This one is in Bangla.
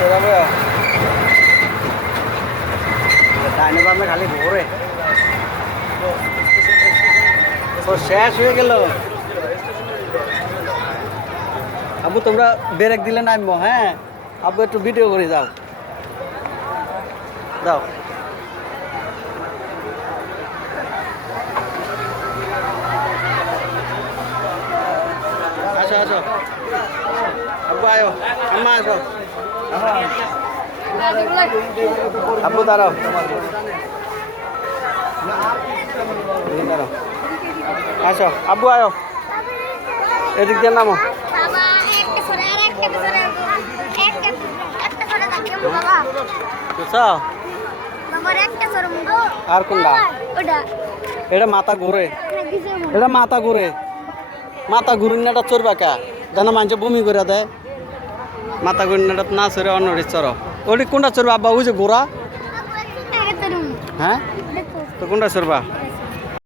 ধরাবো ডাইনে বামে খালি ঘোরে তো শেষ হয়ে গেল আবু তোমরা ব্রেক দিলে নামবো হ্যাঁ আবু একটু ভিডিও করে যাও যাও আসো আসো আব্বু আয়ো আম্মা আসো আব্বু দাঁড়াও দাঁড়াও আসো আব্বু আয়ো এদিক দিয়ে নামো বুঝছো আর কোনটা এটা মাথা ঘুরে এটা মাথা ঘুরে মাথা ঘুরিনাটা চড়বা কা যেন মানুষ বমি করে দেয় মাথা ঘুরিনাটা না চড়ে অন্য চড় ওটি কোনটা চড়বা আব্বা ওই যে ঘোরা হ্যাঁ তো কোনটা চড়বা